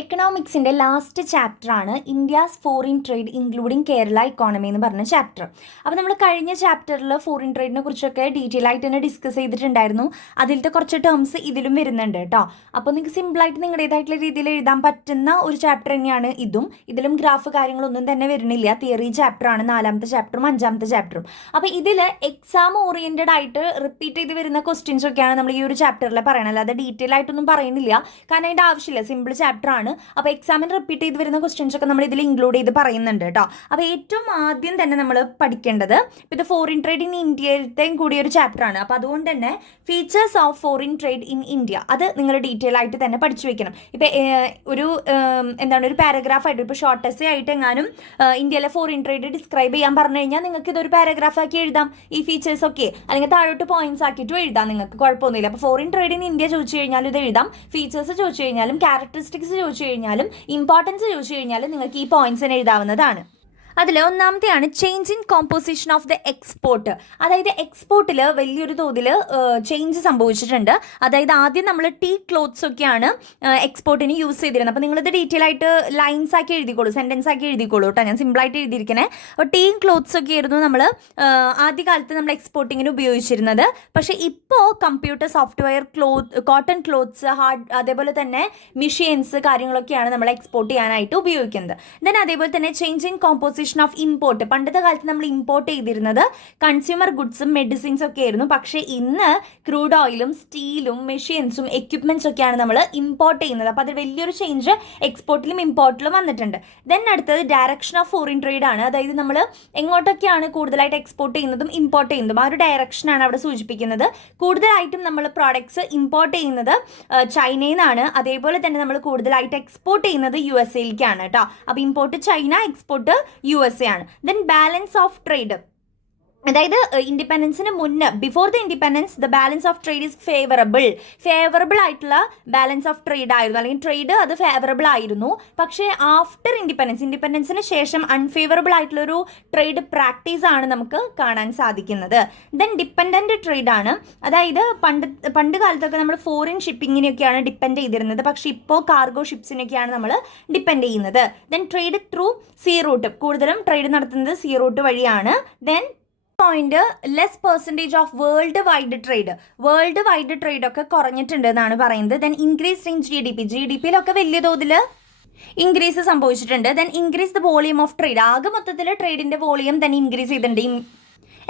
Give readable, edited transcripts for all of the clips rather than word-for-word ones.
എക്കണോമിക്സിൻ്റെ last ചാപ്റ്ററാണ് India's foreign trade including Kerala economy എന്ന് പറഞ്ഞ ചാപ്റ്റർ. അപ്പോൾ നമ്മൾ കഴിഞ്ഞ ചാപ്റ്ററിൽ ഫോറിൻ ട്രേഡിനെ കുറിച്ചൊക്കെ ഡീറ്റെയിൽ ആയിട്ട് തന്നെ ഡിസ്കസ് ചെയ്തിട്ടുണ്ടായിരുന്നു. അതിലത്തെ കുറച്ച് ടേംസ് ഇതിലും വരുന്നുണ്ട് കേട്ടോ. അപ്പോൾ നിങ്ങൾക്ക് സിമ്പിളായിട്ട് നിങ്ങളുടേതായിട്ടുള്ള രീതിയിൽ എഴുതാൻ പറ്റുന്ന ഒരു ചാപ്റ്റർ തന്നെയാണ് ഇതും. ഇതിലും ഗ്രാഫ് കാര്യങ്ങളൊന്നും തന്നെ വരുന്നില്ല. തിയറി ചാപ്റ്ററാണ് 4ാമത്തെ ചാപ്റ്ററും 5ാമത്തെ ചാപ്റ്ററും. അപ്പോൾ ഇതിൽ എക്സാം ഓറിയൻറ്റഡ് ആയിട്ട് റിപ്പീറ്റ് ചെയ്ത് വരുന്ന ക്വസ്റ്റ്യൻസ് ഒക്കെയാണ് നമ്മൾ ഈ ഒരു ചാപ്റ്ററിൽ പറയണത്. അല്ലാതെ ഡീറ്റെയിൽ ആയിട്ടൊന്നും പറയുന്നില്ല, കാരണം അതിൻ്റെ ആവശ്യമില്ല. സിമ്പിൾ ചാപ്റ്റർ ആണ്. അപ്പോൾ എക്സാമിന് റിപ്പീറ്റ് ചെയ്ത് വരുന്ന ക്വസ്റ്റ്യൻസ് ഒക്കെ നമ്മൾ ഇതിൽ ഇൻക്ലൂഡ് ചെയ്ത് പറയുന്നുണ്ട് കേട്ടോ. അപ്പോൾ ഏറ്റവും ആദ്യം തന്നെ നമ്മൾ പഠിക്കേണ്ടത് ഇത് ഫോറിൻ ട്രേഡ് ഇൻ ഇന്ത്യയിലത്തെയും കൂടി ഒരു ചാപ്റ്റർ ആണ്. അപ്പോൾ അതുകൊണ്ട് തന്നെ features of foreign trade in India അത് നിങ്ങൾ ഡീറ്റെയിൽ ആയിട്ട് തന്നെ പഠിച്ചു വെക്കണം. ഇപ്പോൾ ഒരു പാരഗ്രാഫ് ആയിട്ട് ഇപ്പോൾ ഷോർട്ട് എസ്സേ ആയിട്ട് എങ്ങാനും ഇന്ത്യയിലെ ഫോറിൻ ട്രേഡ് ഡിസ്ക്രൈബ് ചെയ്യാൻ പറഞ്ഞു കഴിഞ്ഞാൽ നിങ്ങൾക്ക് ഇതൊരു പാരഗ്രാഫ് ആക്കി എഴുതാം. ഈ ഫീച്ചേഴ്സ് ഒക്കെ അല്ലെങ്കിൽ താഴോട്ട് പോയിന്റ്സ് ആക്കിയിട്ടും എഴുതാം, നിങ്ങൾക്ക് കുഴപ്പമൊന്നുമില്ല. അപ്പോൾ ഫോറിൻ ട്രേഡ് ഇൻ ഇന്ത്യ ചോദിച്ചു കഴിഞ്ഞാൽ ഇത് എഴുതാം. ഫീച്ചേഴ്സ് ചോദിച്ചു കഴിഞ്ഞാലും ക്യാരക്ടറിസ്റ്റിക്സ് ചോദിച്ചു കഴിഞ്ഞാലും ഇമ്പോർട്ടൻസ് ചോദിച്ചു കഴിഞ്ഞാലും നിങ്ങൾക്ക് ഈ പോയിന്റ്സിന് എഴുതാവുന്നതാണ്. അതിൽ ഒന്നാമത്തെയാണ് change in composition of the export. അതായത് എക്സ്പോർട്ടിൽ വലിയൊരു തോതിൽ ചേഞ്ച് സംഭവിച്ചിട്ടുണ്ട്. അതായത് ആദ്യം നമ്മൾ ടീ ക്ലോത്ത്സ് ഒക്കെയാണ് എക്സ്പോർട്ടിന് യൂസ് ചെയ്തിരുന്നത്. അപ്പോൾ നിങ്ങളിത് ഡീറ്റെയിൽ ആയിട്ട് ലൈൻസ് ആക്കി എഴുതിക്കോളൂ, സെൻറ്റൻസ് ആക്കി എഴുതിക്കോളൂ കേട്ടോ. ഞാൻ സിമ്പിളായിട്ട് എഴുതിയിരിക്കണേ. അപ്പോൾ ടീ ക്ലോത്ത്സ് ഒക്കെ ആയിരുന്നു നമ്മൾ ആദ്യകാലത്ത് നമ്മൾ എക്സ്പോർട്ടിങ്ങിന് ഉപയോഗിച്ചിരുന്നത്. പക്ഷേ ഇപ്പോൾ കമ്പ്യൂട്ടർ സോഫ്റ്റ്വെയർ കോട്ടൺ ക്ലോത്ത്സ് അതേപോലെ തന്നെ മെഷീൻസ് കാര്യങ്ങളൊക്കെയാണ് നമ്മൾ എക്സ്പോർട്ട് ചെയ്യാനായിട്ട് ഉപയോഗിക്കുന്നത്. ദെൻ അതേപോലെ തന്നെ change in composition of import. പണ്ടത്തെ കാലത്ത് നമ്മൾ ഇമ്പോർട്ട് ചെയ്തിരുന്നത് കൺസ്യൂമർ ഗുഡ്സും മെഡിസിൻസ് ഒക്കെ ആയിരുന്നു. പക്ഷേ ഇന്ന് ക്രൂഡ് ഓയിലും സ്റ്റീലും മെഷീൻസും എക്യുപ്മെന്റ്സ് ഒക്കെയാണ് നമ്മൾ ഇമ്പോർട്ട് ചെയ്യുന്നത്. അപ്പോൾ അത് വലിയൊരു ചേഞ്ച് എക്സ്പോർട്ടിലും ഇമ്പോർട്ടിലും വന്നിട്ടുണ്ട്. ദെൻ അടുത്തത് ഡയറക്ഷൻ ഓഫ് ഫോറിൻ ട്രേഡ് ആണ്. അതായത് നമ്മൾ എങ്ങോട്ടൊക്കെയാണ് കൂടുതലായിട്ട് എക്സ്പോർട്ട് ചെയ്യുന്നതും ഇമ്പോർട്ട് ചെയ്യുന്നതും ആ ഒരു ഡയറക്ഷനാണ് അവിടെ സൂചിപ്പിക്കുന്നത്. കൂടുതലായിട്ടും നമ്മൾ പ്രോഡക്ട്സ് ഇമ്പോർട്ട് ചെയ്യുന്നത് ചൈനയിൽ നിന്നാണ്. അതേപോലെ തന്നെ നമ്മൾ കൂടുതലായിട്ട് എക്സ്പോർട്ട് ചെയ്യുന്നത് USA-ലേക്കാണ് കേട്ടോ. അപ്പോൾ ഇമ്പോർട്ട് ചൈന, എക്സ്പോർട്ട് USA ആണ്. ദെൻ ബാലൻസ് ഓഫ് ട്രേഡ്, അതായത് ഇൻഡിപെൻഡൻസിന് മുന്നേ before the independence the balance of trade is favourable ആയിട്ടുള്ള ബാലൻസ് ഓഫ് ട്രേഡ് ആയിരുന്നു, അല്ലെങ്കിൽ ട്രേഡ് അത് ഫേവറബിൾ ആയിരുന്നു. പക്ഷേ ആഫ്റ്റർ ഇൻഡിപെൻഡൻസിന് ശേഷം അൺഫേവറബിൾ ആയിട്ടുള്ളൊരു ട്രേഡ് പ്രാക്ടീസ് ആണ് നമുക്ക് കാണാൻ സാധിക്കുന്നത്. ദെൻ ഡിപ്പെൻഡൻറ്റ് ട്രേഡ് ആണ്. അതായത് പണ്ട് കാലത്തൊക്കെ നമ്മൾ ഫോറിൻ ഷിപ്പിങ്ങിനൊക്കെയാണ് ഡിപ്പെൻഡ് ചെയ്തിരുന്നത്. പക്ഷേ ഇപ്പോൾ കാർഗോ ഷിപ്സിനൊക്കെയാണ് നമ്മൾ ഡിപ്പെൻഡ് ചെയ്യുന്നത്. Then trade through sea route, കൂടുതലും ട്രേഡ് നടത്തുന്നത് സീ റൂട്ട് വഴിയാണ്. Then point less percentage of world wide trade ഒക്കെ കുറഞ്ഞിട്ടുണ്ട് എന്നാണ് പറയുന്നത്. ദെൻ ഇൻക്രീസ് ഇൻ GDP-യിലൊക്കെ വലിയ തോതിൽ ഇൻക്രീസ് സംഭവിച്ചിട്ടുണ്ട്. Then increase the volume of trade, ആകെ മൊത്തത്തിൽ ട്രേഡിൻ്റെ വോളിയം തന്നെ ഇൻക്രീസ് ചെയ്തിട്ടുണ്ട്.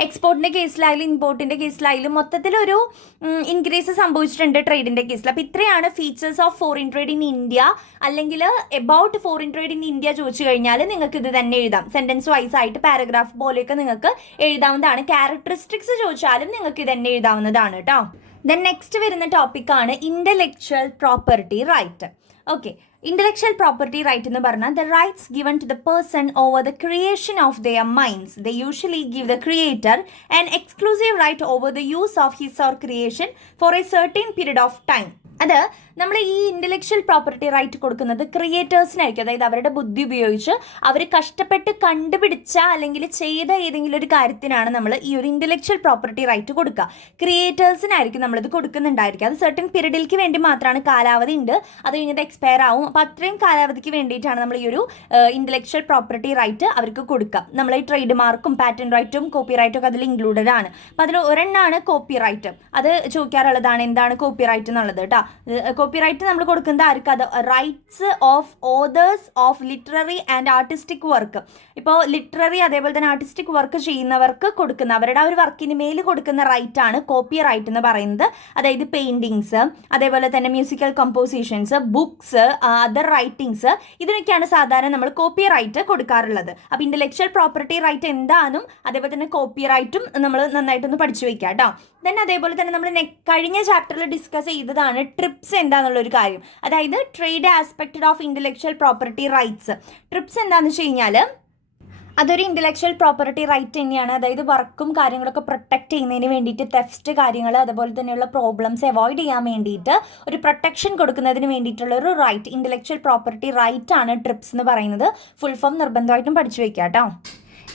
എക്സ്പോർട്ടിൻ്റെ കേസിലായാലും ഇമ്പോർട്ടിൻ്റെ കേസിലായാലും മൊത്തത്തിലൊരു ഇൻക്രീസ് സംഭവിച്ചിട്ടുണ്ട് ട്രേഡിൻ്റെ കേസിൽ. അപ്പോൾ ഇത്രയാണ് features of foreign trade in India. അല്ലെങ്കിൽ about foreign trade in India ചോദിച്ചു കഴിഞ്ഞാൽ നിങ്ങൾക്ക് ഇത് തന്നെ എഴുതാം. സെൻറ്റൻസ് വൈസ് ആയിട്ട് പാരഗ്രാഫ് പോലെയൊക്കെ നിങ്ങൾക്ക് എഴുതാവുന്നതാണ്. ക്യാരക്ടറിസ്റ്റിക്സ് ചോദിച്ചാലും നിങ്ങൾക്ക് ഇത് തന്നെ എഴുതാവുന്നതാണ് കേട്ടോ. ദെൻ നെക്സ്റ്റ് വരുന്ന ടോപ്പിക്കാണ് intellectual property right. Okay, intellectual property right എന്ന് പറഞ്ഞാൽ the rights given to the person over the creation of their minds. They usually give the creator an exclusive right over the use of his or creation for a certain period of time. അത് നമ്മൾ ഈ intellectual property right കൊടുക്കുന്നത് ക്രിയേറ്റേഴ്സിനായിരിക്കും. അതായത് അവരുടെ ബുദ്ധി ഉപയോഗിച്ച് അവർ കഷ്ടപ്പെട്ട് കണ്ടുപിടിച്ച അല്ലെങ്കിൽ ചെയ്ത ഏതെങ്കിലും ഒരു കാര്യത്തിനാണ് നമ്മൾ ഈ ഒരു ഇൻ്റലക്ച്വൽ പ്രോപ്പർട്ടി റൈറ്റ് കൊടുക്കുക. ക്രിയേറ്റേഴ്സിനായിരിക്കും നമ്മളിത് കൊടുക്കുന്നുണ്ടായിരിക്കും. അത് സർട്ടൻ പീരീഡിലേക്ക് വേണ്ടി മാത്രമാണ്, കാലാവധി ഉണ്ട്, അത് കഴിഞ്ഞിട്ട് എക്സ്പയർ ആവും. അപ്പോൾ അത്രയും കാലാവധിക്ക് വേണ്ടിയിട്ടാണ് നമ്മൾ ഈ ഒരു ഇൻ്റലക്ച്വൽ പ്രോപ്പർട്ടി റൈറ്റ് അവർക്ക് കൊടുക്കുക. നമ്മൾ ഈ ട്രേഡ് മാർക്കും പാറ്റന്റ് റൈറ്റും കോപ്പി റൈറ്റും ഒക്കെ അതിൽ ഇൻക്ലൂഡഡ് ആണ്. അപ്പോൾ അതിൽ ഒരെണ്ണമാണ് കോപ്പി റൈറ്റ്. അത് ചോദിക്കാറുള്ളതാണ്, എന്താണ് കോപ്പി റൈറ്റ് എന്നുള്ളത് കേട്ടോ. കോപ്പി റൈറ്റ് നമ്മൾ കൊടുക്കുന്നത് ആർക്ക്? അത് rights of authors of literary and artistic work. ഇപ്പോൾ ലിറ്റററി അതേപോലെ തന്നെ ആർട്ടിസ്റ്റിക് വർക്ക് ചെയ്യുന്നവർക്ക് കൊടുക്കുന്ന, അവരുടെ ആ ഒരു വർക്കിന് മേൽ കൊടുക്കുന്ന റൈറ്റ് ആണ് കോപ്പി റൈറ്റ് എന്ന് പറയുന്നത്. അതായത് പെയിൻറ്റിങ്സ്, അതേപോലെ തന്നെ musical compositions, books, other writings, ഇതിനൊക്കെയാണ് സാധാരണ നമ്മൾ കോപ്പി റൈറ്റ് കൊടുക്കാറുള്ളത്. അപ്പോൾ ഇൻ്റലക്ച്വൽ പ്രോപ്പർട്ടി റൈറ്റ് എന്താണെന്നും അതേപോലെ തന്നെ കോപ്പി റൈറ്റും നമ്മൾ നന്നായിട്ടൊന്ന് പഠിച്ചു വയ്ക്കുക കേട്ടോ. ദെൻ അതേപോലെ തന്നെ നമ്മൾ കഴിഞ്ഞ ചാപ്റ്ററിൽ ഡിസ്കസ് ചെയ്തതാണ് ട്രിപ്സ് എന്താണെന്നുള്ളൊരു കാര്യം. അതായത് trade aspected of intellectual property rights. TRIPS എന്താണെന്ന് വെച്ച് കഴിഞ്ഞാൽ അതൊരു ഇൻ്റലക്ച്വൽ പ്രോപ്പർട്ടി റൈറ്റ് തന്നെയാണ്. അതായത് വർക്കും കാര്യങ്ങളൊക്കെ പ്രൊട്ടക്റ്റ് ചെയ്യുന്നതിന് വേണ്ടിയിട്ട്, തെഫ്റ്റ് കാര്യങ്ങൾ അതുപോലെ തന്നെയുള്ള പ്രോബ്ലംസ് അവോയ്ഡ് ചെയ്യാൻ വേണ്ടിയിട്ട് ഒരു പ്രൊട്ടക്ഷൻ കൊടുക്കുന്നതിന് വേണ്ടിയിട്ടുള്ള ഒരു റൈറ്റ്, ഇൻ്റലക്ച്വൽ പ്രോപ്പർട്ടി റൈറ്റ് ആണ് ട്രിപ്സ് എന്ന് പറയുന്നത്. ഫുൾ ഫോം നിർബന്ധമായിട്ടും പഠിച്ചു വയ്ക്കുക കേട്ടോ.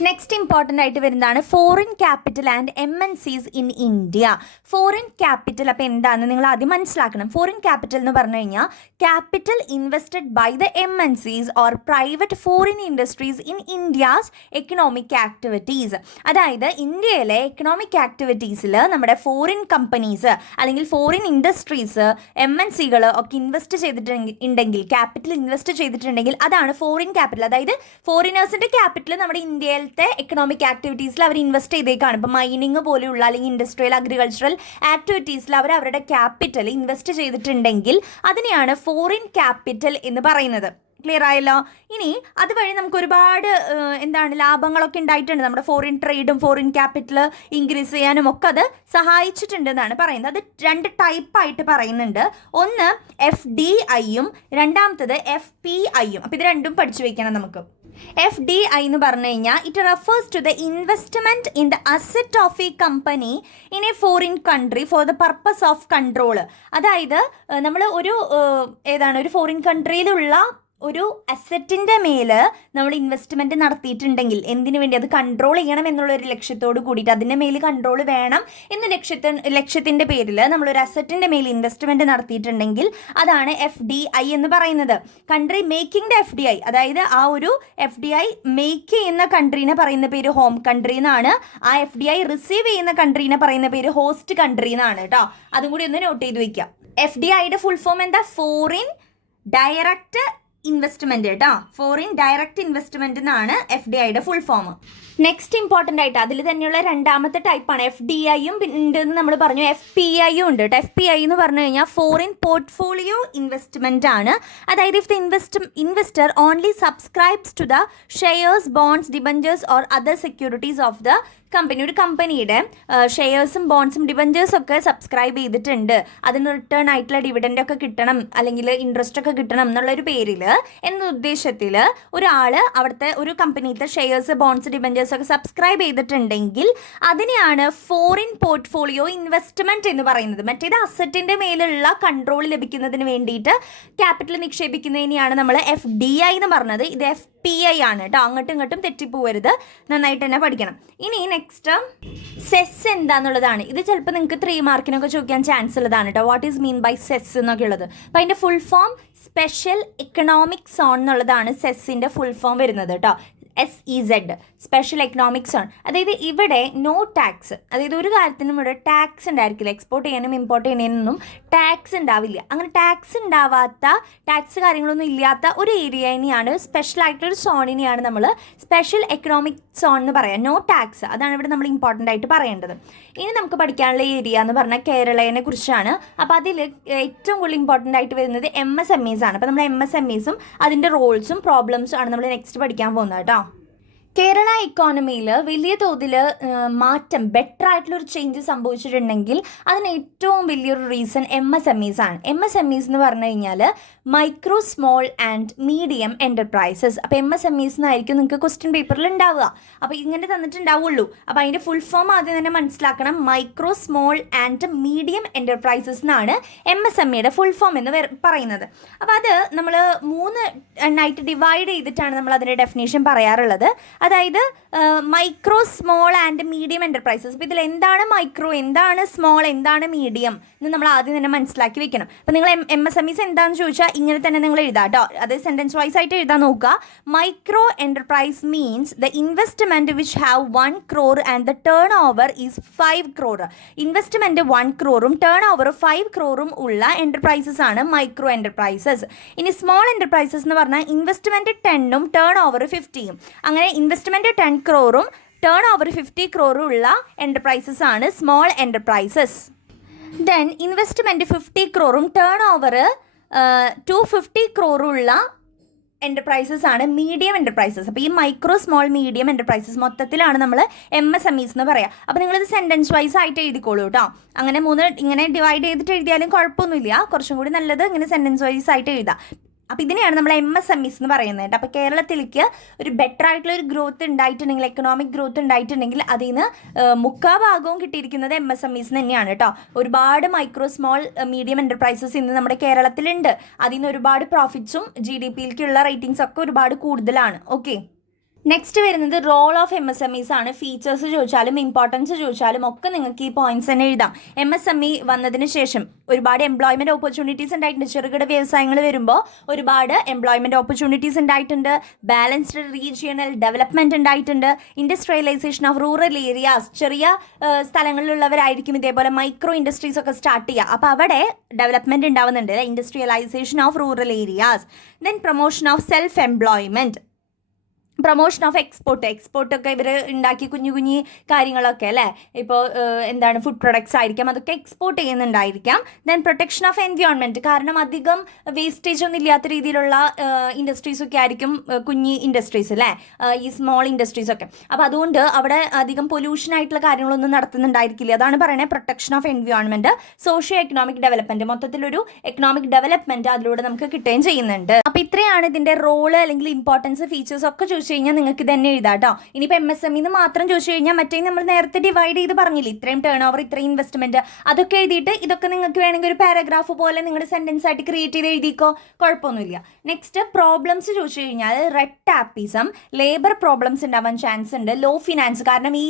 നെക്സ്റ്റ് ഇമ്പോർട്ടൻ്റ് ആയിട്ട് വരുന്നതാണ് foreign capital and MNCs in India. Foreign capital അപ്പോൾ എന്താണെന്ന് നിങ്ങൾ ആദ്യം മനസ്സിലാക്കണം. ഫോറിൻ ക്യാപിറ്റൽ എന്ന് പറഞ്ഞു കഴിഞ്ഞാൽ capital invested by the MNCs or private foreign industries in India's economic activities. അതായത് ഇന്ത്യയിലെ എക്കണോമിക് ആക്ടിവിറ്റീസിൽ നമ്മുടെ ഫോറിൻ കമ്പനീസ് അല്ലെങ്കിൽ ഫോറിൻ ഇൻഡസ്ട്രീസ് MNCകൾ ഒക്കെ ഇൻവെസ്റ്റ് ചെയ്തിട്ടുണ്ടെങ്കിൽ, ക്യാപിറ്റൽ ഇൻവെസ്റ്റ് ചെയ്തിട്ടുണ്ടെങ്കിൽ അതാണ് ഫോറിൻ ക്യാപിറ്റൽ. അതായത് ഫോറിനേഴ്സിൻ്റെ ക്യാപിറ്റൽ നമ്മുടെ ഇന്ത്യയിൽ എക്കണോമിക് ആക്ടിവിറ്റീസിൽ അവർ ഇൻവെസ്റ്റ് ചെയ്തേക്കാണ്. ഇപ്പോൾ മൈനിങ് പോലെയുള്ള അല്ലെങ്കിൽ ഇൻഡസ്ട്രിയൽ അഗ്രികൾച്ചറൽ ആക്ടിവിറ്റീസിൽ അവർ അവരുടെ ക്യാപിറ്റൽ ഇൻവെസ്റ്റ് ചെയ്തിട്ടുണ്ടെങ്കിൽ അതിനെയാണ് ഫോറിൻ ക്യാപിറ്റൽ എന്ന് പറയുന്നത്. ക്ലിയർ ആയല്ലോ? ഇനി അതുവഴി നമുക്ക് ഒരുപാട് ലാഭങ്ങളൊക്കെ ഉണ്ടായിട്ടുണ്ട്. നമ്മുടെ ഫോറിൻ ട്രേഡും ഫോറിൻ ക്യാപിറ്റൽ ഇൻക്രീസ് ചെയ്യാനും ഒക്കെ അത് സഹായിച്ചിട്ടുണ്ടെന്നാണ് പറയുന്നത്. അത് 2 ടൈപ്പായിട്ട് പറയുന്നുണ്ട്. ഒന്ന് FDIയും രണ്ടാമത്തത് FPIയും. അപ്പോൾ ഇത് രണ്ടും പഠിച്ചു വയ്ക്കണം നമുക്ക്. FDI എന്ന് പറഞ്ഞു കഴിഞ്ഞാൽ it refers to the investment in the asset of a company in a foreign country for the purpose of control. അതായത് നമ്മൾ ഒരു ഫോറിൻ കൺട്രിയിലുള്ള ഒരു അസറ്റിൻ്റെ മേൽ നമ്മൾ ഇൻവെസ്റ്റ്മെൻറ്റ് നടത്തിയിട്ടുണ്ടെങ്കിൽ എന്തിനു വേണ്ടി, അത് കൺട്രോൾ ചെയ്യണം എന്നുള്ളൊരു ലക്ഷ്യത്തോട് കൂടിയിട്ട്, അതിൻ്റെ മേൽ കൺട്രോൾ വേണം എന്ന ലക്ഷ്യത്തിൻ്റെ പേരിൽ നമ്മളൊരു അസറ്റിൻ്റെ മേൽ ഇൻവെസ്റ്റ്മെൻറ്റ് നടത്തിയിട്ടുണ്ടെങ്കിൽ അതാണ് FDI എന്ന് പറയുന്നത്. കൺട്രി മേക്കിംഗ് ദ FDI, അതായത് ആ ഒരു FDI മേക്ക് ചെയ്യുന്ന കൺട്രീനെ പറയുന്ന പേര് ഹോം കൺട്രി എന്നാണ്. ആ FDI റിസീവ് ചെയ്യുന്ന കൺട്രീനെ പറയുന്ന പേര് ഹോസ്റ്റ് കൺട്രി എന്നാണ് കേട്ടോ. അതും കൂടി ഒന്ന് നോട്ട് ചെയ്ത് വയ്ക്കാം. FDIയുടെ ഫുൾ ഫോം എന്താ? ഫോറിൻ ഡയറക്റ്റ് ഇൻവെസ്റ്റ്മെൻറ്റ് കേട്ടോ. ഫോറിൻ ഡയറക്റ്റ് ഇൻവെസ്റ്റ്മെൻറ്റ് എന്നാണ് FDIയുടെ ഫുൾ ഫോം. നെക്സ്റ്റ് ഇമ്പോർട്ടൻ്റ് ആയിട്ട് അതിൽ തന്നെയുള്ള രണ്ടാമത്തെ ടൈപ്പാണ് FDIയും ഉണ്ടെന്ന് നമ്മൾ പറഞ്ഞു, FPIയും ഉണ്ട് കേട്ടോ. FPI എന്ന് പറഞ്ഞു കഴിഞ്ഞാൽ ഫോറിൻ പോർട്ട്ഫോളിയോ ഇൻവെസ്റ്റ്മെൻറ്റ് ആണ്. അതായത് if the investor only subscribes to the shares, bonds, debentures or other securities of the company. ഒരു കമ്പനിയുടെ ഷെയർസും ബോണ്ട്സും ഡിബഞ്ചേഴ്സും ഒക്കെ സബ്സ്ക്രൈബ് ചെയ്തിട്ടുണ്ട്, അതിന് റിട്ടേൺ ആയിട്ടുള്ള ഡിവിഡൻ്റ് ഒക്കെ കിട്ടണം അല്ലെങ്കിൽ ഇൻട്രസ്റ്റ് ഒക്കെ കിട്ടണം എന്നുള്ളൊരു പേരിൽ എന്ന ഉദ്ദേശത്തിൽ ഒരാൾ അവിടുത്തെ ഒരു കമ്പനിയുടെ ഷെയർസ്, ബോണ്ട്സ്, ഡിബഞ്ചേഴ്സ് ഒക്കെ സബ്സ്ക്രൈബ് ചെയ്തിട്ടുണ്ടെങ്കിൽ അതിനെയാണ് ഫോറിൻ പോർട്ട്ഫോളിയോ ഇൻവെസ്റ്റ്മെൻറ്റ് എന്ന് പറയുന്നത്. മറ്റേത് അസറ്റിൻ്റെ മേലുള്ള കൺട്രോൾ ലഭിക്കുന്നതിന് വേണ്ടിയിട്ട് ക്യാപിറ്റൽ നിക്ഷേപിക്കുന്നതിനെയാണ് നമ്മൾ FDI എന്ന് പറഞ്ഞത്. ഇത് FPI ആണ് കേട്ടോ. അങ്ങോട്ടും ഇങ്ങോട്ടും തെറ്റിപ്പോവരുത്, നന്നായിട്ട് തന്നെ പഠിക്കണം. ഇനി നെക്സ്റ്റ് സെസ് എന്താണെന്നുള്ളതാണ്. ഇത് ചിലപ്പോൾ നിങ്ങൾക്ക് 3 മാർക്കിനൊക്കെ ചോദിക്കാൻ ചാൻസ് ഉള്ളതാണ് കേട്ടോ. What is mean by SEZ എന്നൊക്കെ ഉള്ളത്. അപ്പോൾ അതിൻ്റെ full form special economic zone എന്നുള്ളതാണ് സെസ്സിൻ്റെ ഫുൾ ഫോം വരുന്നത് കേട്ടോ. SEZ, special economic zone. അതായത് ഇവിടെ നോ ടാക്സ്, അതായത് ഒരു കാര്യത്തിനും ഇവിടെ ടാക്സ് ഉണ്ടായിരിക്കില്ല. എക്സ്പോർട്ട് ചെയ്യാനും ഇമ്പോർട്ട് ചെയ്യുന്നതിനൊന്നും ടാക്സ് ഉണ്ടാവില്ല. അങ്ങനെ ടാക്സ് ഉണ്ടാവാത്ത, ടാക്സ് കാര്യങ്ങളൊന്നും ഇല്ലാത്ത ഒരു ഏരിയനെയാണ്, സ്പെഷ്യൽ ആയിട്ടൊരു സോണിനെയാണ് നമ്മൾ സ്പെഷ്യൽ എക്കണോമിക് സോൺ എന്ന് പറയാം. നോ ടാക്സ്, അതാണ് ഇവിടെ നമ്മൾ ഇമ്പോർട്ടൻ്റ് ആയിട്ട് പറയേണ്ടത്. ഇനി നമുക്ക് പഠിക്കാനുള്ള ഏരിയ എന്ന് പറഞ്ഞാൽ കേരളയെ കുറിച്ചാണ്. അപ്പോൾ അതിൽ ഏറ്റവും കൂടുതൽ ഇമ്പോർട്ടൻ്റ് ആയിട്ട് വരുന്നത് MSMEs ആണ്. അപ്പോൾ നമ്മൾ MSMEസും അതിൻ്റെ റോൾസും പ്രോബ്ലംസും ആണ് നമ്മൾ നെക്സ്റ്റ് പഠിക്കാൻ പോകുന്നത് കേട്ടോ. കേരള ഇക്കോണമിയിൽ വലിയ തോതിൽ മാറ്റം, ബെറ്റർ ആയിട്ടുള്ളൊരു ചേഞ്ച് സംഭവിച്ചിട്ടുണ്ടെങ്കിൽ അതിന് ഏറ്റവും വലിയൊരു റീസൺ MSMEs ആണ്. MSMEs എന്ന് പറഞ്ഞു കഴിഞ്ഞാൽ micro, small and medium enterprises. അപ്പോൾ MSMEs എന്നായിരിക്കും നിങ്ങൾക്ക് ക്വസ്റ്റ്യൻ പേപ്പറിൽ ഉണ്ടാവുക. അപ്പോൾ ഇങ്ങനെ തന്നിട്ടുണ്ടാവുള്ളൂ. അപ്പോൾ അതിൻ്റെ ഫുൾ ഫോം ആദ്യം തന്നെ മനസ്സിലാക്കണം. Micro, small and medium enterprises എന്നാണ് MSMEയുടെ ഫുൾ ഫോം എന്ന് പറയുന്നത്. അപ്പോൾ അത് നമ്മൾ 3 എണ്ണായിട്ട് ഡിവൈഡ് ചെയ്തിട്ടാണ് നമ്മൾ അതിൻ്റെ ഡെഫിനേഷൻ പറയാറുള്ളത്. അതായത് micro, small and medium enterprises. അപ്പോൾ ഇതിൽ എന്താണ് മൈക്രോ, എന്താണ് സ്മോൾ, എന്താണ് മീഡിയം എന്ന് നമ്മൾ ആദ്യം തന്നെ മനസ്സിലാക്കി വെക്കണം. അപ്പോൾ നിങ്ങൾ MSMEs എന്താണെന്ന് ചോദിച്ചാൽ ഇങ്ങനെ തന്നെ നിങ്ങൾ എഴുതാം കേട്ടോ. അത് സെൻറ്റൻസ് വൈസ് ആയിട്ട് എഴുതാൻ നോക്കുക. Micro enterprise means the investment which have 1 crore and the turn over is 5 crore. Investment 1 crore turn over 5 crore ഉള്ള എൻ്റർപ്രൈസസ് ആണ് മൈക്രോ എൻ്റർപ്രൈസസ്. ഇനി സ്മോൾ എൻ്റർപ്രൈസസ് എന്ന് പറഞ്ഞാൽ ഇൻവെസ്റ്റ്മെൻറ്റ് 10 ടേൺ ഓവർ 50. അങ്ങനെ investment 10 crore turn over 50 crore ഉള്ള enterprises ആണ് small enterprises. Then investment 50 crore turn over 250 crore ഉള്ള enterprises ആണ് മീഡിയം എൻ്റർപ്രൈസസ്. അപ്പോൾ ഈ മൈക്രോ, സ്മോൾ, മീഡിയം എൻ്റർപ്രൈസസ് മൊത്തത്തിലാണ് നമ്മൾ MSMEs എന്ന് പറയുക. അപ്പോൾ നിങ്ങളിത് സെൻറ്റൻസ് വൈസ് ആയിട്ട് എഴുതിക്കോളൂ കേട്ടോ. അങ്ങനെ 3 ഇങ്ങനെ ഡിവൈഡ് ചെയ്തിട്ട് എഴുതിയാലും കുഴപ്പമൊന്നുമില്ല. കുറച്ചും കൂടി നല്ലത് ഇങ്ങനെ സെൻറ്റൻസ് വൈസ് ആയിട്ട് എഴുതാം. അപ്പോൾ ഇതിനെയാണ് നമ്മൾ MSMEs എന്ന് പറയുന്നത്. അപ്പോൾ കേരളത്തിലേക്ക് ഒരു ബെറ്റർ ആയിട്ടുള്ള ഒരു ഗ്രോത്ത് ഉണ്ടായിട്ടുണ്ടെങ്കിൽ, എക്കണോമിക് ഗ്രോത്ത് ഉണ്ടായിട്ടുണ്ടെങ്കിൽ അതിൽ നിന്ന് 3/4 ഭാഗവും കിട്ടിയിരിക്കുന്നത് MSMEs തന്നെയാണ് കേട്ടോ. ഒരുപാട് മൈക്രോ, സ്മോൾ, മീഡിയം എൻ്റർപ്രൈസസ് ഇന്ന് നമ്മുടെ കേരളത്തിലുണ്ട്. അതിൽ നിന്ന് ഒരുപാട് പ്രോഫിറ്റ്സും GDPയിലേക്കുള്ള റേറ്റിംഗ്സ് ഒക്കെ ഒരുപാട് കൂടുതലാണ്. ഓക്കെ, നെക്സ്റ്റ് വരുന്നത് റോൾ ഓഫ് MSMEs ആണ്. ഫീച്ചേഴ്സ് ചോദിച്ചാലും ഇമ്പോർട്ടൻസ് ചോദിച്ചാലും ഒക്കെ നിങ്ങൾക്ക് ഈ പോയിന്റ്സ് തന്നെ എഴുതാം. MSME വന്നതിന് ശേഷം ഒരുപാട് എംപ്ലോയ്മെന്റ് ഓപ്പർച്യൂണിറ്റീസ് ഉണ്ടായിട്ടുണ്ട്. ചെറുകിട വ്യവസായങ്ങൾ വരുമ്പോൾ ഒരുപാട് എംപ്ലോയ്മെന്റ് ഓപ്പർച്യൂണിറ്റീസ് ഉണ്ടായിട്ടുണ്ട്. ബാലൻസ്ഡ് റീജിയണൽ ഡെവലപ്മെന്റ് ഉണ്ടായിട്ടുണ്ട്. ഇൻഡസ്ട്രിയലൈസേഷൻ ഓഫ് റൂറൽ ഏരിയാസ്, ചെറിയ സ്ഥലങ്ങളിലുള്ളവരായിരിക്കും ഇതേപോലെ മൈക്രോ ഇൻഡസ്ട്രീസ് ഒക്കെ സ്റ്റാർട്ട് ചെയ്യുക. അപ്പോൾ അവിടെ ഡെവലപ്മെന്റ് ഉണ്ടാവുന്നുണ്ട്. Industrialisation of rural areas. Then promotion of self employment, promotion of എക്സ്പോർട്ടൊക്കെ ഇവർ ഉണ്ടാക്കി കുഞ്ഞു കുഞ്ഞു കാര്യങ്ങളൊക്കെ അല്ലേ, ഇപ്പോൾ എന്താണ് ഫുഡ് പ്രൊഡക്ട്സ് ആയിരിക്കാം, അതൊക്കെ എക്സ്പോർട്ട് ചെയ്യുന്നുണ്ടായിരിക്കാം. ദെൻ പ്രൊട്ടക്ഷൻ ഓഫ് എൻവയോൺമെൻറ്റ്, കാരണം അധികം വേസ്റ്റേജ് ഒന്നും ഇല്ലാത്ത രീതിയിലുള്ള ഇൻഡസ്ട്രീസൊക്കെ ആയിരിക്കും കുഞ്ഞി ഇൻഡസ്ട്രീസ് അല്ലേ, ഈ സ്മോൾ ഇൻഡസ്ട്രീസൊക്കെ. അപ്പോൾ അതുകൊണ്ട് അവിടെ അധികം പൊല്യൂഷൻ ആയിട്ടുള്ള കാര്യങ്ങളൊന്നും നടത്തുന്നുണ്ടായിരിക്കില്ല. അതാണ് പറയുന്നത് protection of environment. Socio economic development, മൊത്തത്തിലൊരു എക്കണോമിക് ഡെവലപ്മെൻറ്റ് അതിലൂടെ നമുക്ക് കിട്ടുകയും ചെയ്യുന്നുണ്ട്. അപ്പോൾ ഇത്രയാണ് ഇതിൻ്റെ റോള് അല്ലെങ്കിൽ ഇമ്പോർട്ടൻസ്, ഫീച്ചേഴ്സ് ഒക്കെ ചോദിച്ചു കഴിഞ്ഞാൽ നിങ്ങൾക്ക് തന്നെ എഴുതാം കേട്ടോ. ഇനിയിപ്പോൾ MSME മാത്രം ചോദിച്ചു കഴിഞ്ഞാൽ മറ്റേ നമ്മൾ നേരത്തെ ഡിവൈഡ് ചെയ്ത് പറഞ്ഞില്ല, ഇത്രയും ടേൺ ഓവർ, ഇത്രയും ഇൻവെസ്റ്റ്മെന്റ്, അതൊക്കെ എഴുതിയിട്ട് ഇതൊക്കെ നിങ്ങൾക്ക് വേണമെങ്കിൽ ഒരു പാരഗ്രാഫ് പോലെ നിങ്ങളുടെ സെന്റൻസ് ആയിട്ട് ക്രിയേറ്റ് ചെയ്ത് എഴുതിക്കോ, കുഴപ്പമൊന്നുമില്ല. നെക്സ്റ്റ് പ്രോബ്ലംസ് ചോദിച്ചു കഴിഞ്ഞാൽ റെഡ് ടാപ്പിസം, ലേബർ പ്രോബ്ലംസ് ഉണ്ടാവാൻ ചാൻസ് ഉണ്ട്. ലോ ഫിനാൻസ്, കാരണം ഈ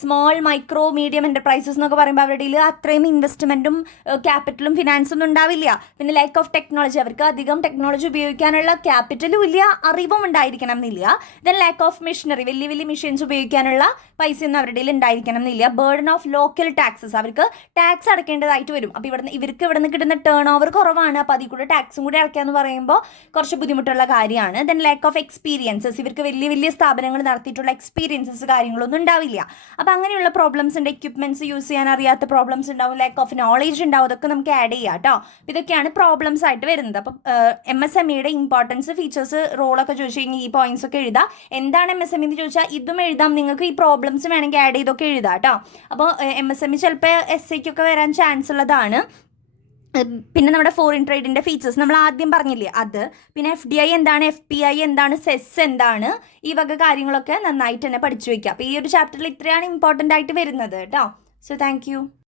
സ്മോൾ മൈക്രോ മീഡിയം എന്റർപ്രൈസസ് എന്നൊക്കെ പറയുമ്പോൾ അവരുടെ അത്രയും ഇൻവെസ്റ്റ്മെന്റും ക്യാപിറ്റലും ഫിനാൻസും ഒന്നും ഉണ്ടാവില്ല. പിന്നെ ലാക്ക് ഓഫ് ടെക്നോളജി, അവർക്ക് അധികം ടെക്നോളജി ഉപയോഗിക്കാനുള്ള ക്യാപിറ്റലും ഇല്ല, അറിവും ഉണ്ടായിരിക്കണം എന്നില്ല. ദെൻ ലാക്ക് ഓഫ് മെഷീനറി, വലിയ വലിയ മെഷീൻസ് ഉപയോഗിക്കാനുള്ള പൈസയൊന്നും അവരുടെ ഉണ്ടായിരിക്കണം എന്നില്ല. ബേർഡൻ ഓഫ് ലോക്കൽ ടാക്സസ്, അവർക്ക് ടാക്സ് അടക്കേണ്ടതായിട്ട് വരും. അപ്പോൾ ഇവർക്ക് ഇവിടെ നിന്ന് കിട്ടുന്ന ടേൺ ഓവർ കുറവാണ്, അപ്പോൾ അതിൽ കൂടെ ടാക്സും കൂടി അടയ്ക്കുക എന്ന് പറയുമ്പോൾ കുറച്ച് ബുദ്ധിമുട്ടുള്ള കാര്യമാണ്. ദെൻ ലാക്ക് ഓഫ് എക്സ്പീരിയൻസസ്, ഇവർക്ക് വലിയ വലിയ സ്ഥാപനങ്ങൾ നടത്തിയിട്ടുള്ള എക്സ്പീരിയൻസസ് കാര്യങ്ങളൊന്നും ഉണ്ടാവില്ല. അപ്പോൾ അങ്ങനെയുള്ള പ്രോബ്ലംസ് ഉണ്ട്. എക്യുപ്മെന്റ്സ് യൂസ് ചെയ്യാൻ അറിയാത്ത പ്രോബ്ലംസ് ഉണ്ടാവും, ലാക്ക് ഓഫ് നോളേജ് ഉണ്ടാവും, അതൊക്കെ നമുക്ക് ആഡ് ചെയ്യാം കേട്ടോ. ഇതൊക്കെയാണ് പ്രോബ്ലംസ് ആയിട്ട് വരുന്നത്. അപ്പം MSMEയുടെ ഇമ്പോർട്ടൻസ്, ഫീച്ചേഴ്സ്, റോളൊക്കെ ചോദിച്ചു കഴിഞ്ഞാൽ ഈ പോയിന്റ്സ് ഒക്കെ എഴുതാം. എന്താണ് MSME എന്ന് ചോദിച്ചാൽ ഇതും എഴുതാം. നിങ്ങൾക്ക് ഈ പ്രോബ്ലംസ് വേണമെങ്കിൽ ആഡ് ചെയ്തൊക്കെ എഴുതാം കേട്ടോ. അപ്പോൾ MSME ചിലപ്പോൾ SAക്കൊക്കെ വരാൻ ചാൻസ് ഉള്ളതാണ്. പിന്നെ നമ്മുടെ ഫോറിൻ ട്രേഡിൻ്റെ ഫീച്ചേഴ്സ് നമ്മൾ ആദ്യം പറഞ്ഞില്ലേ അത്, പിന്നെ FDI എന്താണ്, FPI എന്താണ്, സെസ് എന്താണ്, ഈ വക കാര്യങ്ങളൊക്കെ നന്നായിട്ട് തന്നെ പഠിച്ചു വയ്ക്കുക. അപ്പോൾ ഈ ഒരു ചാപ്റ്ററിൽ ഇത്രയാണ് ഇമ്പോർട്ടൻ്റ് ആയിട്ട് വരുന്നത് കേട്ടോ. So thank you.